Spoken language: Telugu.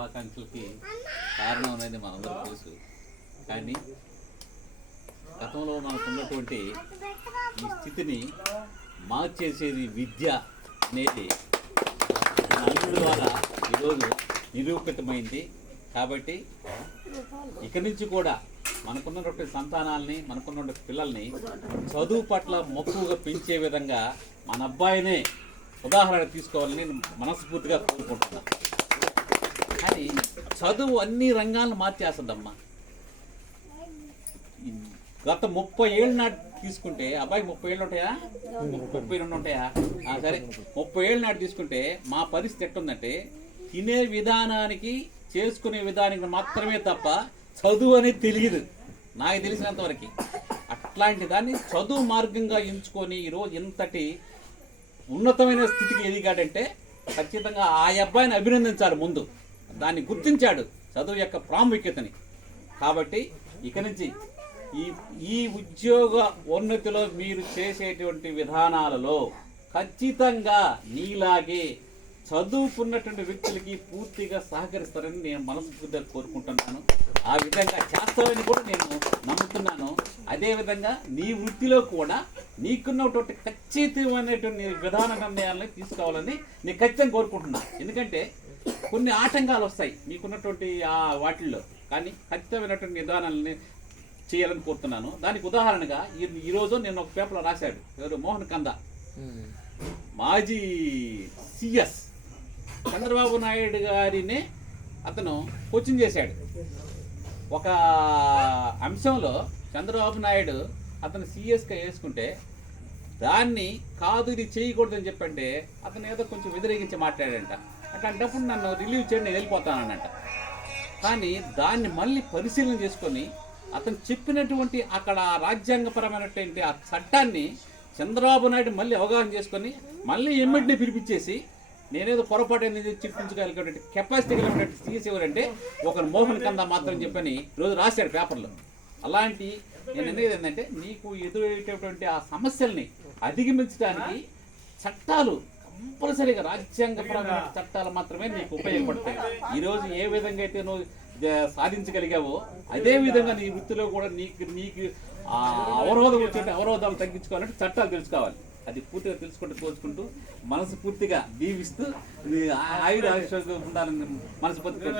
శుభాకాంక్షలకి కారణం అనేది మనందరికీ తెలుసు. కానీ గతంలో మనకున్నటువంటి ఈ స్థితిని మార్చేసేది విద్య అనేది మన అల్లుడి ద్వారా ఈరోజు నిరూపితమైంది. కాబట్టి ఇక నుంచి కూడా మనకున్నటువంటి సంతానాల్ని, మనకున్నటువంటి పిల్లల్ని చదువు పట్ల మక్కువగా పెంచే విధంగా మన అబ్బాయినే ఉదాహరణ తీసుకోవాలని నేను మనస్ఫూర్తిగా కోరుకుంటున్నాను. కానీ చదువు అన్ని రంగాలను మార్చేస్తుందమ్మా. గత 30 ఏళ్ళ నాటి తీసుకుంటే, అబ్బాయికి 30 ఏళ్ళు ఉంటాయా, 32 ఉంటాయా, సరే 30 ఏళ్ళ నాటి తీసుకుంటే మా పరిస్థితి ఎట్టుందంటే తినే విధానానికి, చేసుకునే విధానానికి మాత్రమే తప్ప చదువు అనేది తెలియదు నాకు తెలిసినంతవరకు. అట్లాంటి దాన్ని చదువు మార్గంగా ఎంచుకొని ఈరోజు ఇంతటి ఉన్నతమైన స్థితికి ఎదిగాడంటే ఖచ్చితంగా ఆ అబ్బాయిని అభినందించాలి. ముందు దాన్ని గుర్తించాడు చదువు యొక్క ప్రాముఖ్యతని. కాబట్టి ఇక నుంచి ఈ ఉద్యోగ ఉన్నతిలో మీరు చేసేటువంటి విధానాలలో ఖచ్చితంగా నీలాగే చదువుకున్నటువంటి వ్యక్తులకి పూర్తిగా సహకరిస్తారని నేను మనస్ఫూర్తిగా కోరుకుంటున్నాను. ఆ విధంగా చేస్తారని కూడా నేను నమ్ముతున్నాను. అదేవిధంగా నీ వృత్తిలో కూడా నీకున్నటువంటి ఖచ్చితమైనటువంటి విధాన నిర్ణయాలని తీసుకోవాలని నేను ఖచ్చితంగా కోరుకుంటున్నాను. ఎందుకంటే కొన్ని ఆటంకాలు వస్తాయి మీకున్నటువంటి వాటిల్లో, కానీ ఖచ్చితమైనటువంటి విధానాలని చేయాలని కోరుతున్నాను. దానికి ఉదాహరణగా ఈరోజు నేను ఒక పేపర్లో రాశాడు, ఎవరు, మోహన్ కంద, మాజీ సిఎస్ చంద్రబాబు నాయుడు గారినే అతను కోచింగ్ చేశాడు. ఒక అంశంలో చంద్రబాబు నాయుడు అతను సిఎస్గా వేసుకుంటే దాన్ని కాదు ఇది చేయకూడదని చెప్పంటే అతను ఏదో కొంచెం వ్యతిరేకించి మాట్లాడాడంట. అట్లాంటప్పుడు నన్ను రిలీవ్ చేయండి, నేను వెళ్ళిపోతానన్నట. కానీ దాన్ని మళ్ళీ పరిశీలన చేసుకొని అతను చెప్పినటువంటి అక్కడ రాజ్యాంగపరమైనటువంటి ఆ చట్టాన్ని చంద్రబాబు నాయుడు మళ్ళీ అవగాహన చేసుకొని మళ్ళీ ఎమ్మెల్యేని పిలిపించేసి నేనేదో పొరపాటు అనేది చెప్పించగలిగినటువంటి కెపాసిటీ కలిగినటువంటి సీఎస్ ఎవరంటే ఒక మోహన్ కంద మాత్రం చెప్పని రోజు రాశాడు పేపర్లో. అలాంటి నేను అనేది ఏంటంటే నీకు ఎదురయ్యేటటువంటి ఆ సమస్యల్ని అధిగమించడానికి చట్టాలు కంపల్సరీగా రాజ్యాంగపరమైన చట్టాలు మాత్రమే నీకు ఉపయోగపడతాయి. ఈరోజు ఏ విధంగా అయితే నువ్వు సాధించగలిగావో అదే విధంగా నీ వృత్తిలో కూడా నీకు అవరోధం వచ్చే అవరోధాలు తగ్గించుకోవాలంటే చట్టాలు తెలుసుకోవాలి. అది పూర్తిగా తోచుకుంటూ మనసు పూర్తిగా దీవిస్తూ ఆయుర ఆయుష్గా ఉండాలని మనస్ఫూర్తిగా